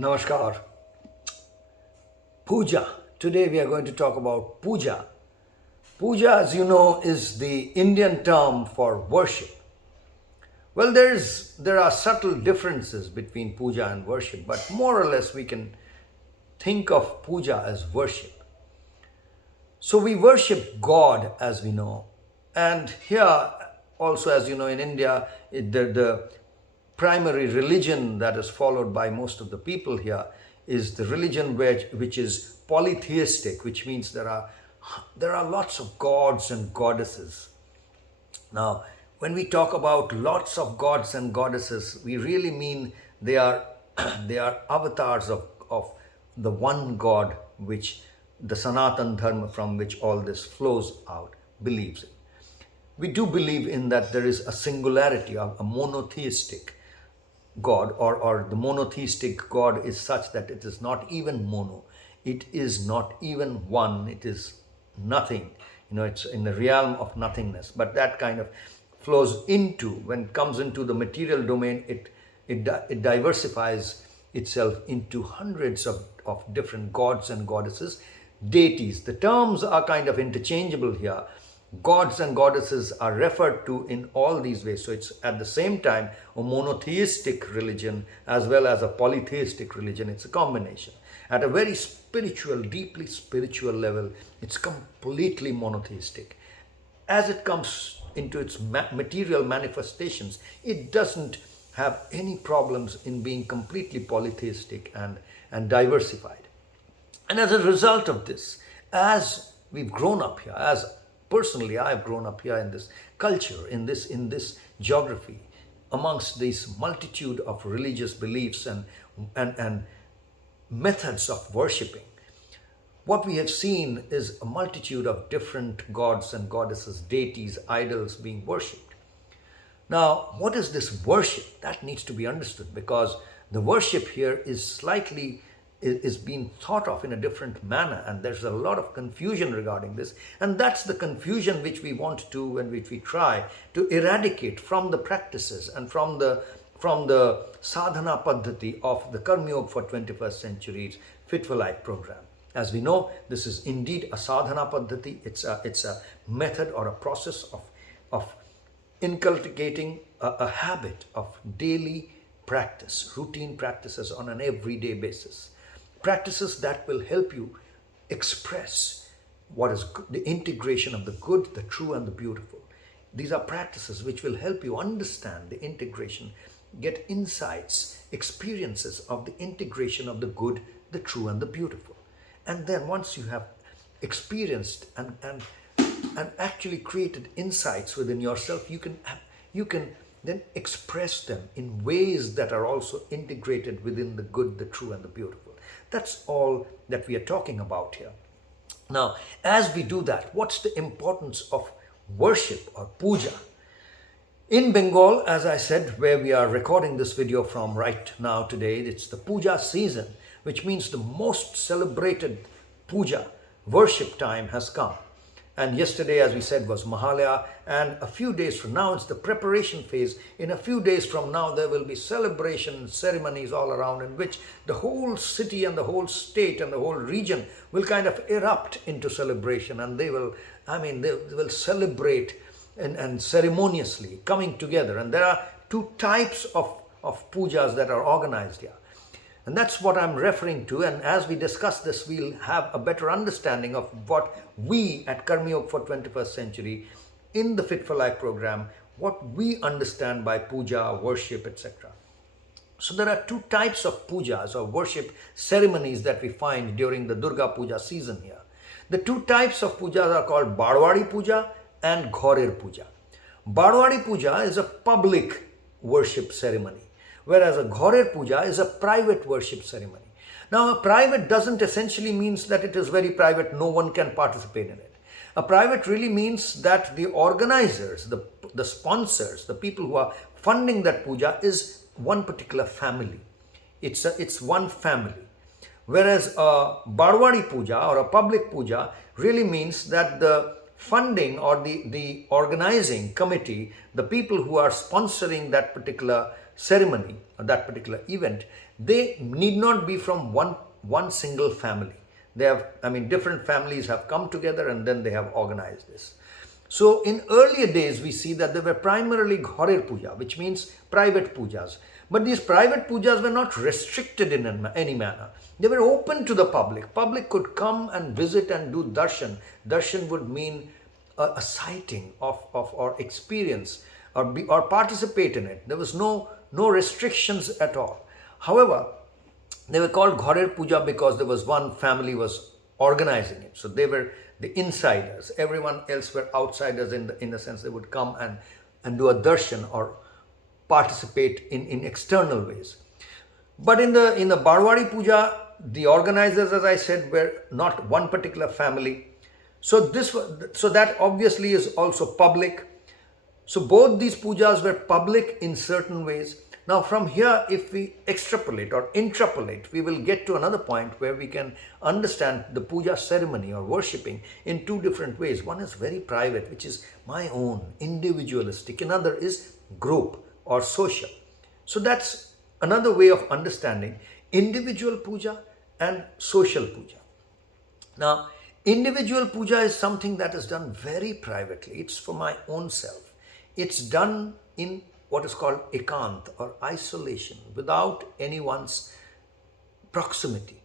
Namaskar. Puja. Today we are going to talk about puja. Puja, as you know, is the Indian term for worship. Well, there are subtle differences between puja and worship, but more or less we can think of puja as worship. So we worship God, as we know, and here also, as you know, in India, the primary religion that is followed by most of the people here is the religion which is polytheistic, which means there are lots of gods and goddesses. Now, when we talk about lots of gods and goddesses, we really mean they are they are avatars of the one God, which the Sanatan Dharma from which all this flows out believes in. We do believe in that there is a singularity, of a monotheistic God, or the monotheistic God is such that it is not even mono, it is not even one, it is nothing. It's in the realm of nothingness, but that kind of flows into, when it comes into the material domain, it diversifies itself into hundreds of different gods and goddesses, deities. The terms are kind of interchangeable here. Gods and goddesses are referred to in all these ways. So it's at the same time a monotheistic religion as well as a polytheistic religion. It's a combination. At a very spiritual, deeply spiritual level, it's completely monotheistic. As it comes into its material manifestations, it doesn't have any problems in being completely polytheistic and diversified. And as a result of this, as we've grown up here, as personally I've grown up here in this culture, in this geography, amongst this multitude of religious beliefs and methods of worshipping, what we have seen is a multitude of different gods and goddesses, deities, idols being worshipped. Now, what is this worship? That needs to be understood, because the worship here is being thought of in a different manner, and there's a lot of confusion regarding this, and that's the confusion which we want to, and which we try to eradicate from the practices and from the sadhana paddhati of the KarmYogi for 21st Century's Fit for Life program. As we know, this is indeed a sadhana paddhati. It's a method or a process of inculcating a habit of daily practice, routine practices on an everyday basis. Practices that will help you express what is good, the integration of the good, the true, and the beautiful. These are practices which will help you understand the integration, get insights, experiences of the integration of the good, the true, and the beautiful. And then once you have experienced and actually created insights within yourself, you can then express them in ways that are also integrated within the good, the true, and the beautiful. That's all that we are talking about here. Now, as we do that, what's the importance of worship or puja? In Bengal, as I said, where we are recording this video from right now today, it's the puja season, which means the most celebrated puja, worship time has come. And yesterday, as we said, was Mahalaya, and a few days from now, it's the preparation phase. In a few days from now, there will be celebration ceremonies all around, in which the whole city and the whole state and the whole region will kind of erupt into celebration, and they will celebrate and ceremoniously coming together. And there are two types of pujas that are organized here. And that's what I'm referring to. And as we discuss this, we'll have a better understanding of what we at KarmYogi for 21st Century in the Fit for Life program, what we understand by puja, worship, etc. So there are two types of pujas or worship ceremonies that we find during the Durga Puja season here. The two types of pujas are called Barwadi Puja and Ghorer Puja. Barwadi Puja is a public worship ceremony, whereas a Ghorer Puja is a private worship ceremony. Now, a private doesn't essentially means that it is very private, no one can participate in it. A private really means that the organizers, the sponsors, the people who are funding that puja is one particular family. It's one family. Whereas a Barwadi Puja or a public puja really means that the funding or the organizing committee, the people who are sponsoring that particular ceremony or that particular event, they need not be from one single family. They have, I mean, different families have come together and then they have organized this. So in earlier days, we see that they were primarily Ghorer Puja, which means private pujas. But these private pujas were not restricted in any manner. They were open to the public. Public could come and visit and do darshan. Darshan would mean a sighting of or experience or participate in it. There was no restrictions at all. However, they were called Ghorer Puja because there was one family was organizing it. So they were the insiders. Everyone else were outsiders in the sense they would come and do a darshan or participate in external ways. But in the Barwari Puja, the organizers, as I said, were not one particular family. So that obviously is also public. So both these pujas were public in certain ways. Now from here, if we extrapolate or interpolate, we will get to another point where we can understand the puja ceremony or worshipping in two different ways. One is very private, which is my own, individualistic. Another is group or social. So that's another way of understanding individual puja and social puja. Now, individual puja is something that is done very privately. It's for my own self. It's done in what is called ekant or isolation without anyone's proximity.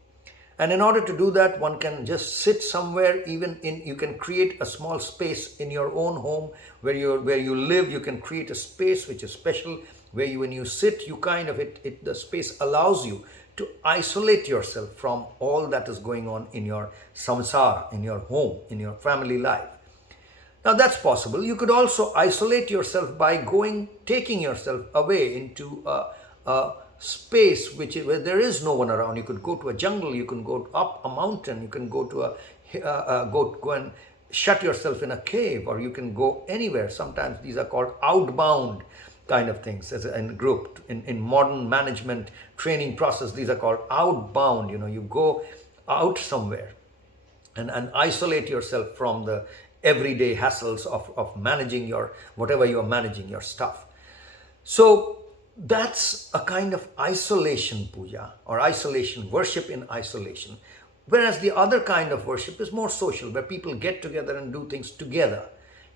And in order to do that, one can just sit somewhere, you can create a small space in your own home where you live. You can create a space which is special where when you sit, you kind of, the space allows you to isolate yourself from all that is going on in your samsara, in your home, in your family life. Now that's possible. You could also isolate yourself by taking yourself away into a space where there is no one around. You could go to a jungle, you can go up a mountain, you can go to go and shut yourself in a cave, or you can go anywhere. Sometimes these are called outbound kind of things as in group. In modern management training process, these are called outbound. You go out somewhere and isolate yourself from the everyday hassles of managing whatever you're managing, your stuff. So that's a kind of isolation puja or isolation, worship in isolation. Whereas the other kind of worship is more social, where people get together and do things together.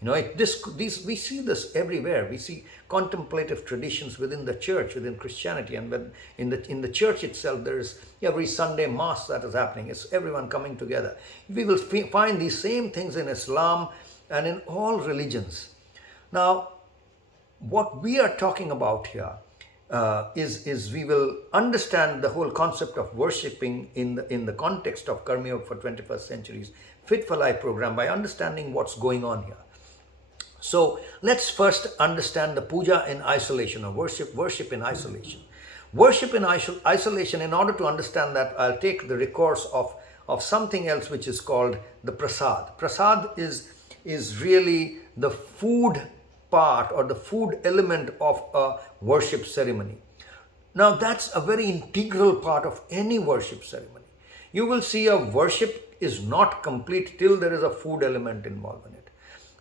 We see this everywhere. We see contemplative traditions within the church, within Christianity, and in the church itself, there is every Sunday mass that is happening. It's everyone coming together. We will find these same things in Islam and in all religions. Now, what we are talking about here is we will understand the whole concept of worshipping in the context of KarmYogi for 21st Century's Fit for Life program by understanding what's going on here. So let's first understand the puja in isolation or worship in isolation. Worship in isolation, in order to understand that, I'll take the recourse of something else which is called the prasad. Prasad is really the food part or the food element of a worship ceremony. Now that's a very integral part of any worship ceremony. You will see a worship is not complete till there is a food element involved in it.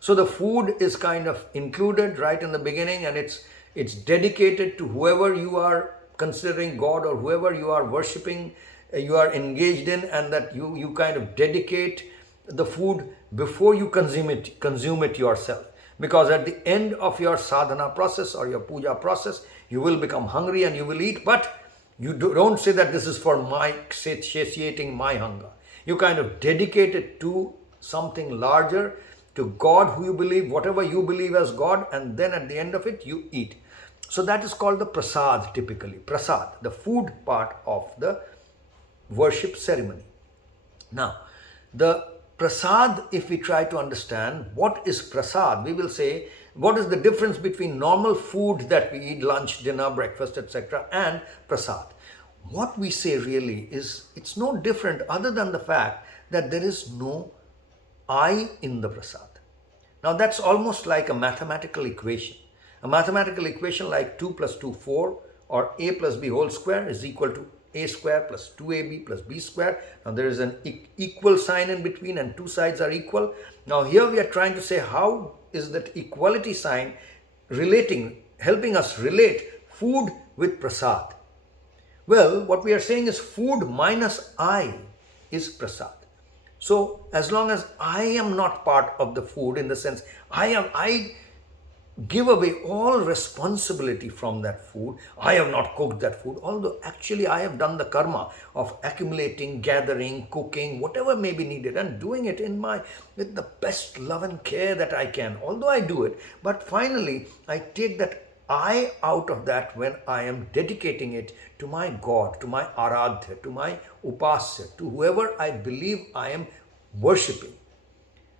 So the food is kind of included right in the beginning, and it's dedicated to whoever you are considering God or whoever you are worshipping, you are engaged in, and that you kind of dedicate the food before you consume it yourself. Because at the end of your sadhana process or your puja process, you will become hungry and you will eat, but you don't say that this is for satiating my hunger. You kind of dedicate it to something larger, to God who you believe, whatever you believe as God, and then at the end of it, you eat. So that is called the prasad typically. Prasad, the food part of the worship ceremony. Now, the prasad, if we try to understand what is prasad, we will say, what is the difference between normal food that we eat, lunch, dinner, breakfast, etc., and prasad? What we say really is, it's no different other than the fact that there is no I in the prasad. Now that's almost like a mathematical equation. A mathematical equation like 2 plus 2, 4, or a plus b whole square is equal to a square plus 2ab plus b square. Now there is an equal sign in between and two sides are equal. Now here we are trying to say how is that equality sign helping us relate food with prasad. Well, what we are saying is food minus I is prasad. So as long as I am not part of the food, in the sense I give away all responsibility from that food. I have not cooked that food, although actually I have done the karma of accumulating, gathering, cooking, whatever may be needed, and doing it with the best love and care that I can. Although I do it, but finally I take that I out of that when I am dedicating it to my God, to my Aradhya, to my Upasya, to whoever I believe I am worshipping.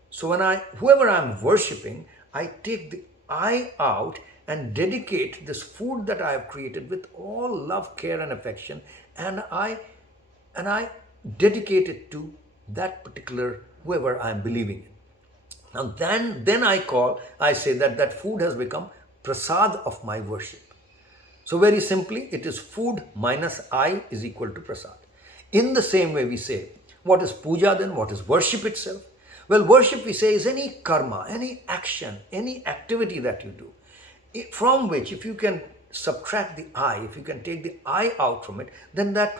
So whoever I am worshipping, I take the I out and dedicate this food that I have created with all love, care and affection, and I dedicate it to that particular whoever I am believing in. Now then I say that food has become prasad of my worship. So very simply, it is food minus I is equal to prasad. In the same way we say, what is puja then? What is worship itself? Well, worship we say is any karma, any action, any activity that you do, from which if you can subtract the I, if you can take the I out from it, then that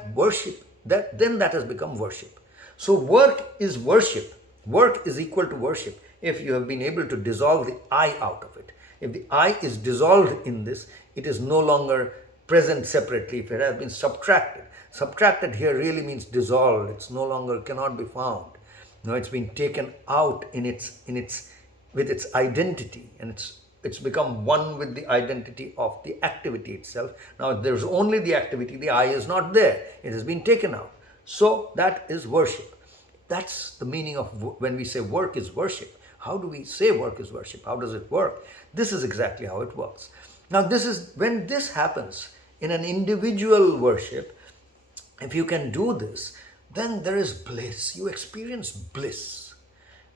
has become worship. So work is worship. Work is equal to worship if you have been able to dissolve the I out of it. If the I is dissolved in this, it is no longer present separately. If it has been subtracted. Subtracted here really means dissolved. It's no longer cannot be found. No, it's been taken out with its identity, and it's become one with the identity of the activity itself. Now there's only the activity, the I is not there. It has been taken out. So that is worship. That's the meaning of when we say work is worship. How do we say work is worship? How does it work? This is exactly how it works. Now when this happens in an individual worship, if you can do this, then there is bliss. You experience bliss.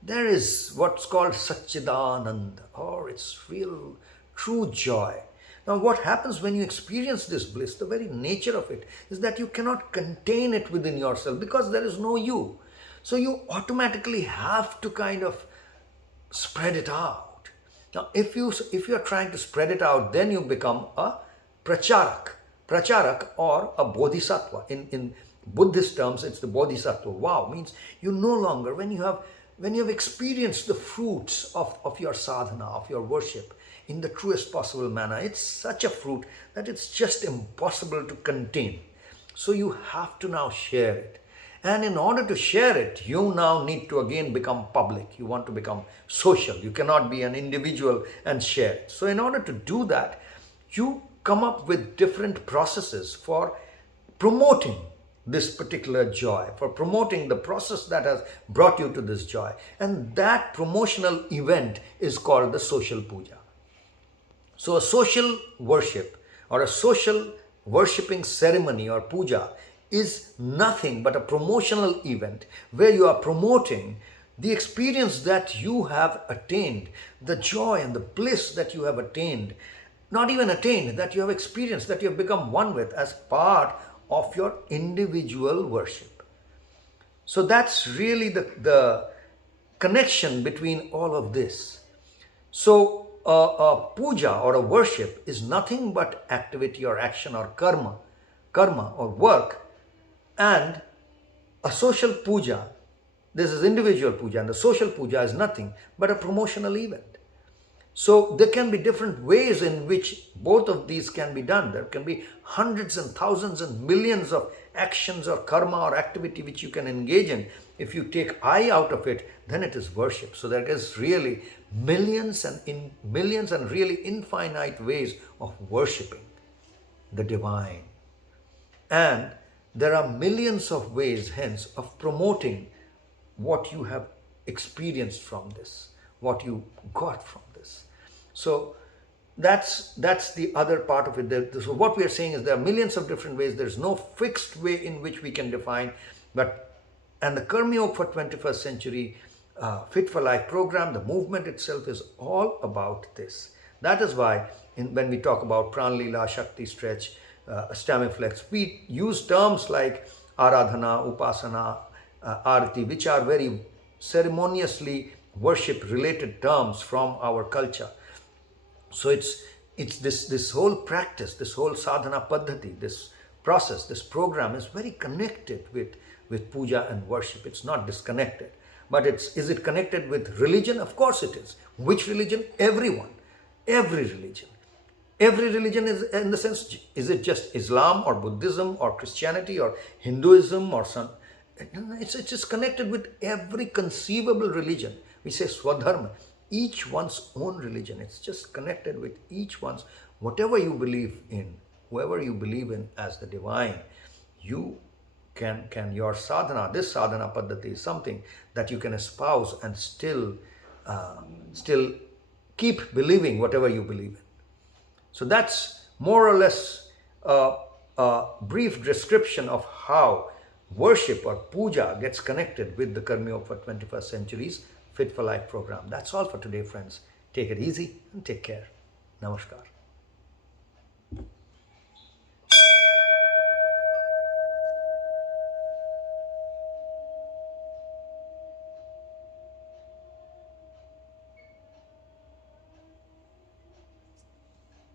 There is what's called Satchidananda, or it's real, true joy. Now what happens when you experience this bliss, the very nature of it is that you cannot contain it within yourself because there is no you. So you automatically have to kind of spread it out. Now if you are trying to spread it out, then you become a pracharak or a bodhisattva. In Buddhist terms, it's the bodhisattva. Wow means you no longer, when you have experienced the fruits of your sadhana, of your worship in the truest possible manner, it's such a fruit that it's just impossible to contain. So you have to now share it. And in order to share it, you now need to again become public. You want to become social. You cannot be an individual and share it. So in order to do that, you come up with different processes for promoting this particular joy, for promoting the process that has brought you to this joy. And that promotional event is called the social puja. So a social worship or a social worshipping ceremony or puja is nothing but a promotional event where you are promoting the experience that you have attained, the joy and the bliss that you have attained, not even attained, that you have experienced, that you have become one with as part of your individual worship. So that's really the connection between all of this. So a puja or a worship is nothing but activity or action or karma or work, and a social puja, this is individual puja, and the social puja is nothing but a promotional event. So there can be different ways in which both of these can be done. There can be hundreds and thousands and millions of actions or karma or activity which you can engage in. If you take I out of it, then it is worship. So there is really millions and really infinite ways of worshipping the divine. And there are millions of ways, hence, of promoting what you have experienced from this, what you got from this. So that's the other part of it. So what we are saying is there are millions of different ways. There's no fixed way in which we can define. And the KarmYogi for 21st century Fit for Life program, the movement itself is all about this. That is why when we talk about Pran Leela, Shakti stretch, stamiflex. We use terms like aradhana, upasana, arati, which are very ceremoniously worship related terms from our culture. So it's this whole practice, this whole sadhana paddhati, this process, this program is very connected with puja and worship. It's not disconnected. But is it connected with religion? Of course it is. Which religion? Everyone. Every religion. Every religion is, in the sense, is it just Islam or Buddhism or Christianity or Hinduism or some? It's just connected with every conceivable religion. We say swadharma, each one's own religion. It's just connected with each one's, whatever you believe in, whoever you believe in as the divine, you can your sadhana, this sadhana paddhati is something that you can espouse and still keep believing whatever you believe in. So that's more or less a brief description of how worship or puja gets connected with the KarmYogi for 21st Century's Fit for Life program. That's all for today, friends. Take it easy and take care. Namaskar.